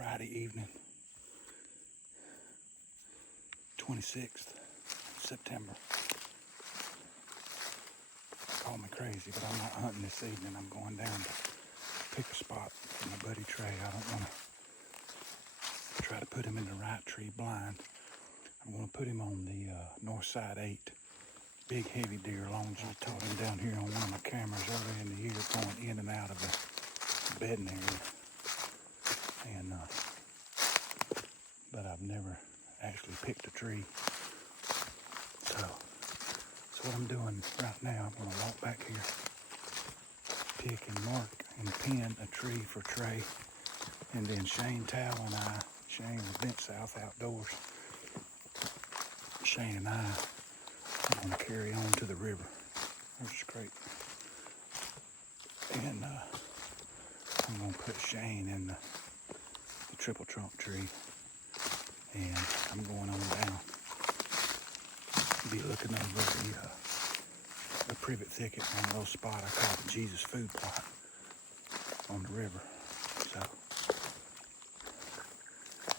Friday evening, 26th September. Call me crazy, but I'm not hunting this evening. I'm going down to pick a spot for my buddy Trey. I don't want to try to put him in the right tree blind. I'm going to put him on the north side 8. Big heavy deer, long as I caught him down here on one of my cameras early in the year, going in and out of the bedding area. And but I've never actually picked a tree. So what I'm doing right now, I'm going to walk back here, pick and mark and pin a tree for Trey, and then Shane Towell and I, Shane with Bent South Outdoors, Shane and I are going to carry on to the river. There's great. And I'm going to put Shane in the triple trunk tree, and I'm going on down. Be looking over the privet thicket on a little spot I call the Jesus food plot on the river. So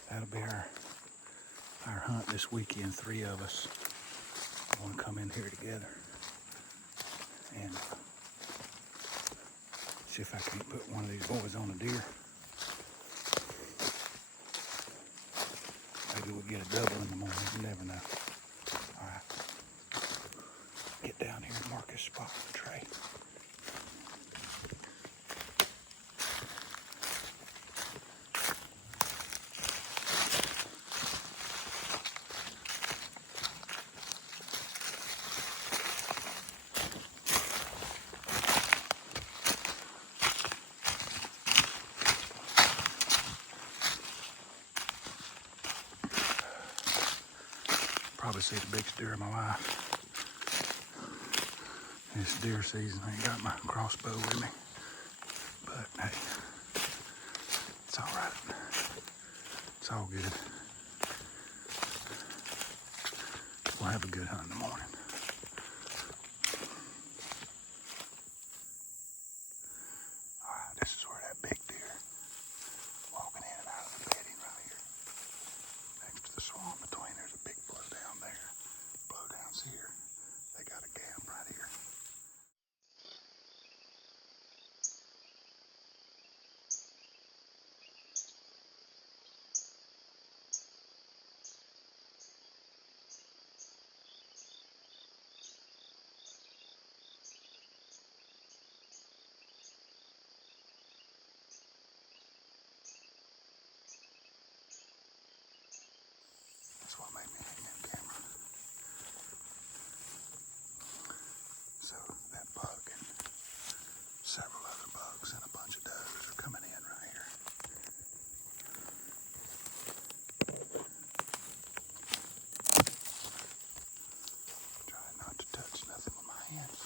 that'll be our hunt this weekend. 3 of us want to come in here together and see if I can't put one of these boys on a deer. Maybe we'll get a double in the morning. You never know. All right. Get down here and mark this spot for Trey. Probably see the biggest deer of my life. It's deer season. I ain't got my crossbow with me, but hey, it's all right. It's all good. We'll have a good hunt in the morning. All right, this is where that big deer walking in and out of the bedding right here, next to the swamp between. There's a big blowdown there. Blowdown's here. They got a gap right here. That's what made me hang that camera. So that bug and several other bugs and a bunch of does are coming in right here. Try not to touch nothing with my hands.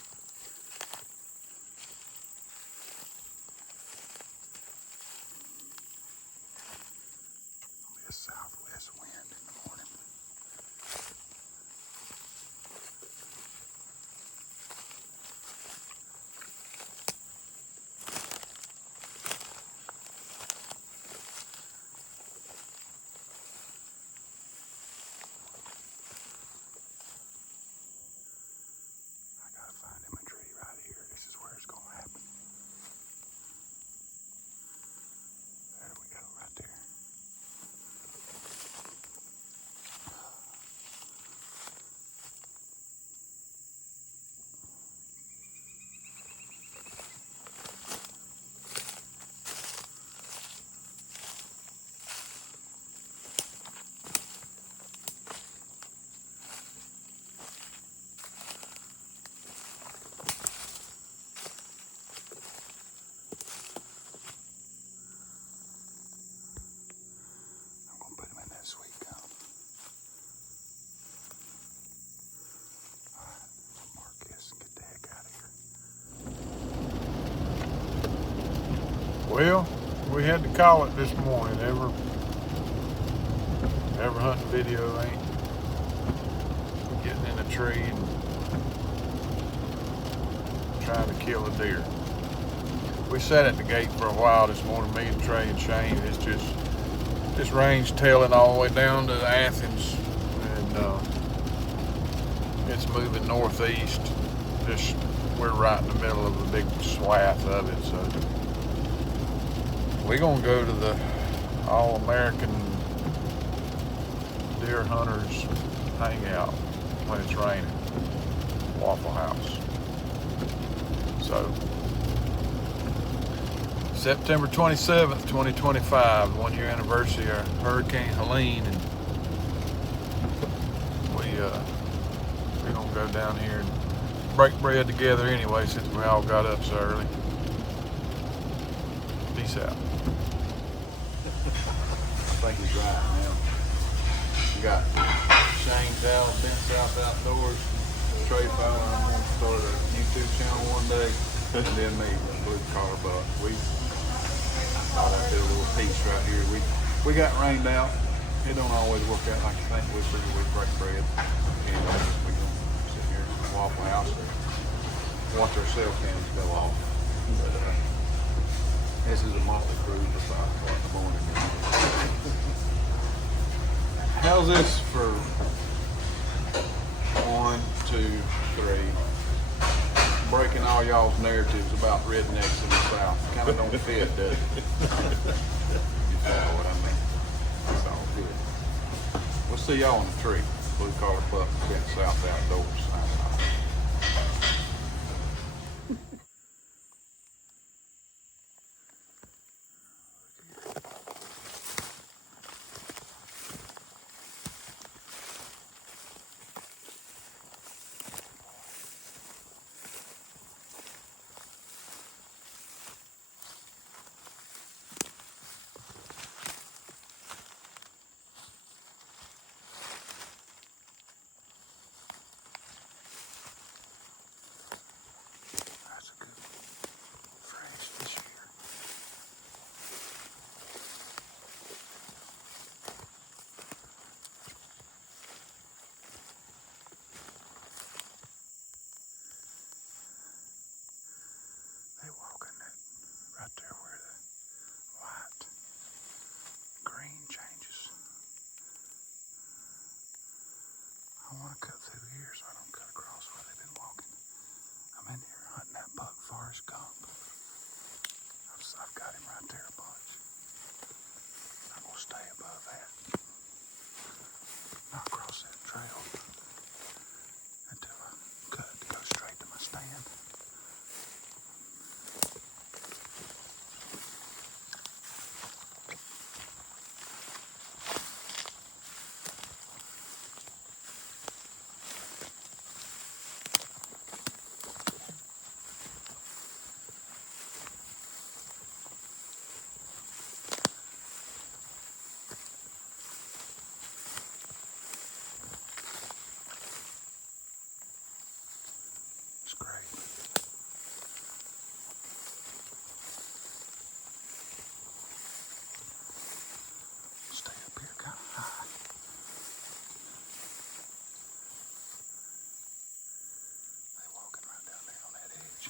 It'll be a southwest wind in the morning. I gotta find him a tree right here. This is where it's gonna happen. There we go, right there. I'm gonna put him in that sweet gum. All right, I'll mark this and get the heck out of here. Well, we had to call it this morning. Ever hunting video ain't getting in a tree and trying to kill a deer. We sat at the gate for a while this morning, me and Trey and Shane. It's just This range tailing all the way down to Athens, and it's moving northeast. Just we're right in the middle of a big swath of it, so we're gonna go to the All-American Deer Hunters Hangout when it's raining, Waffle House. So September 27th, 2025, 1-year anniversary of Hurricane Helene, and we're gonna go down here and break bread together anyway, since we all got up so early. Peace out. I think he's right, man. We got Shane Dow, Ben South Outdoors, Trey Fowler. I'm going to start a YouTube channel one day, and then me, Blue Collar Buck. We thought I'd do a little piece right here. We got rained out. It don't always work out like you think. We figure we break bread, and we can sit here at the Waffle House and watch our cell cams go off. But this is a motley crew for 5 o'clock in the morning. How's this for 1, 2, 3? Breaking all y'all's narratives about rednecks in the South. Kind of don't fit, does it? You follow what I mean? It's all good. We'll see y'all on the tree. Blue Collar Buck, Ben South Outdoors. I've got him right there a bunch. I'm going to stay above that. Not cross that trail until I cut to go straight to my stand. It's great. Stay up here kind of high. They're walking right down there on that edge.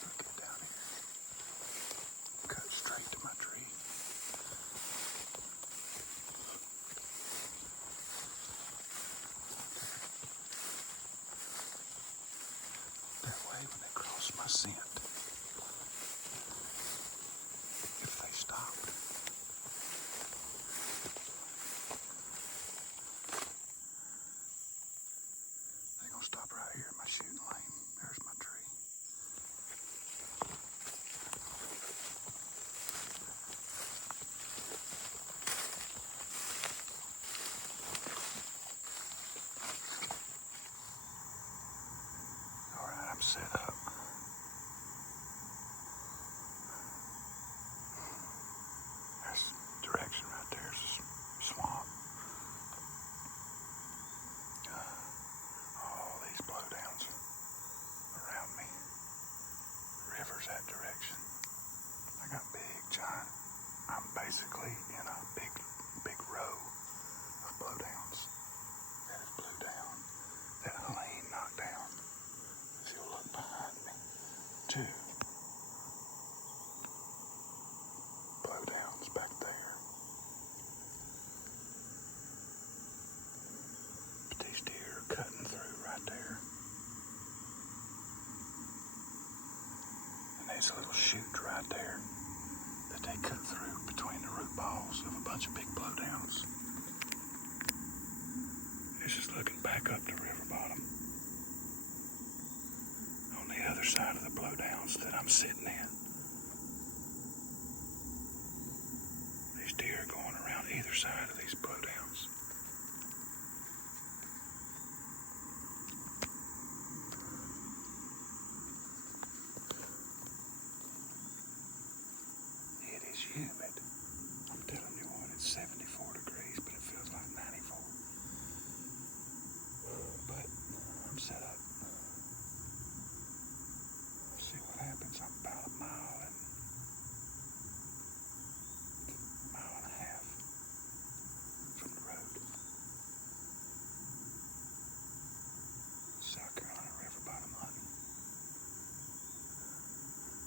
I'll get down here. Cut straight to my tree. When they cross my scent, if they stop, they're gonna stop right here in my shooting lane. There's my tree. All right, I'm set up. There's direction right there. It's a swamp. All these blowdowns around me. River's that direction. I got big, giant. I'm basically in a big row of blowdowns. That is blew down. That Helene knocked down. If you'll look behind. these little chutes right there that they cut through between the root balls of a bunch of big blowdowns. This is looking back up the river bottom on the other side of the blowdowns that I'm sitting in. These deer are going around either side of these blowdowns. It is humid. I'm telling you what, it's 74 degrees, but it feels like 94. But I'm set up. See what happens. I'm about a mile and a half from the road. South Carolina river bottom hunting.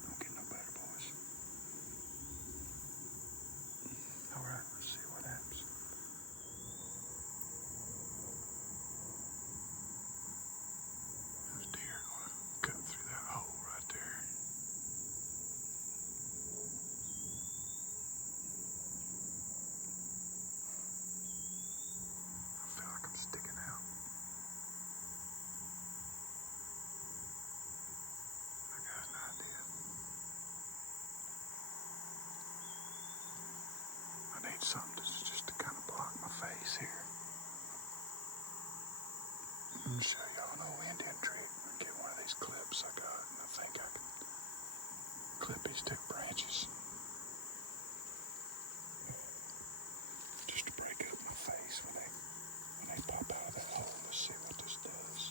Don't get no better, boys. All right, let's see what happens. Those deer are going to cut through that hole right there. I feel like I'm sticking out. I got an idea. I need something just to kind of block my face here. Let me show y'all an old Indian trick. Get one of these clips I got, and I think I can clip these two branches just to break up my face when they pop out of that hole. Let's see what this does.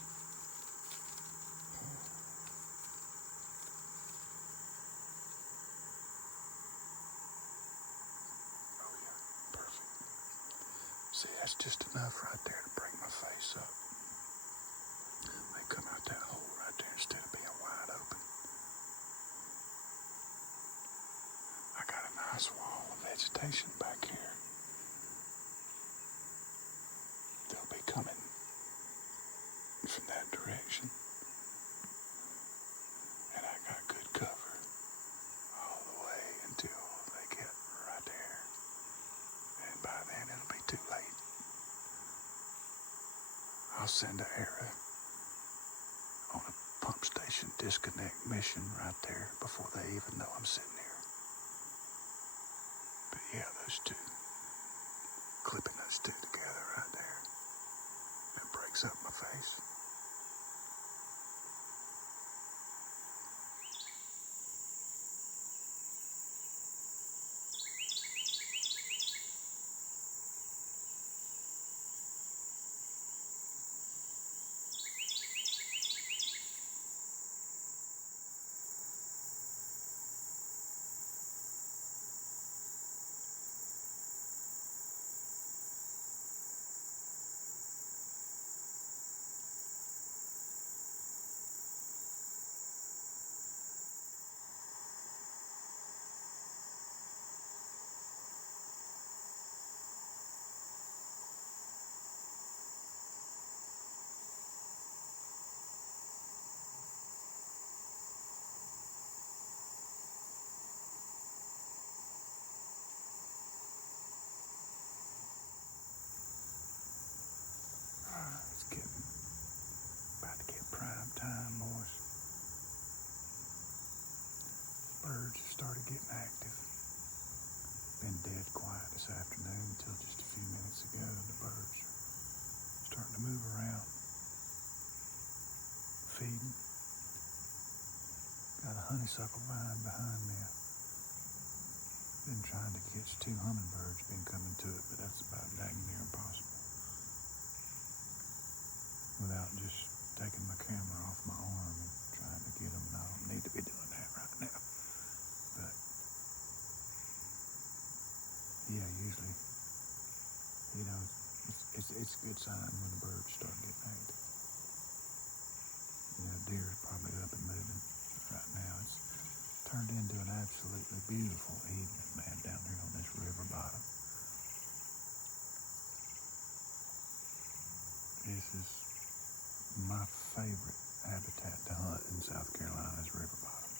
Oh yeah, perfect. See, that's just enough right there to bring my face up. They come out that hole right there instead of being wide open. I got a nice wall of vegetation back here. They'll be coming from that direction. And I got good cover all the way until they get right there. And by then it'll be too late. I'll send an arrow on a pump station disconnect mission right there before they even know I'm sitting here. But yeah, those two, clipping those two together right there, it breaks up my face. It's getting about to get prime time, boys. Birds have started getting active. Been dead quiet this afternoon until just a few minutes ago. The birds are starting to move around, feeding. Got a honeysuckle vine behind me. Been trying to catch 2 hummingbirds, been coming to it, but that's about dang near impossible. Without just taking my camera off my arm and trying to get them. I don't need to be doing that right now. But yeah, usually, you know, it's a good sign when the birds start getting active. You know, deer is probably up and moving right now. It's turned into an absolutely beautiful evening, man, down here on this river bottom. This is my favorite habitat to hunt in South Carolina's river bottoms.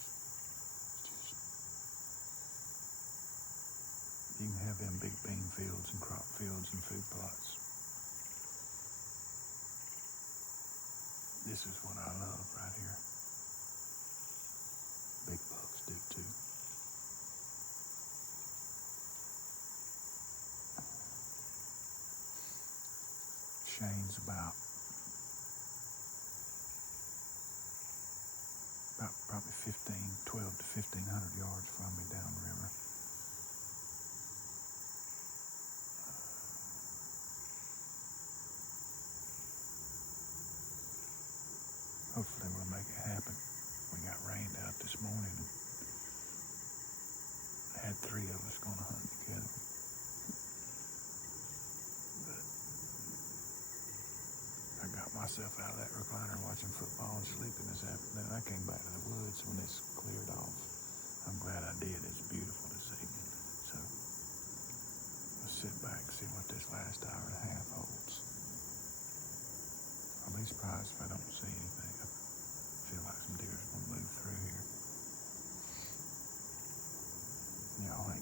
You can have them big bean fields and crop fields and food plots. This is what I love right here. Big bucks do too. Shane's about probably 12 to 1,500 yards from me downriver. Hopefully we'll make it happen. We got rained out this morning and had 3 of us going to hunt together. But I got myself out of that recliner watching football and sleeping this afternoon. I came back to the woods when it's cleared off. I'm glad I did. It's beautiful this evening. So I'll sit back and see what this last hour and a half holds. I'll be surprised if I don't see anything. I feel like some deer's gonna move through here. Y'all ain't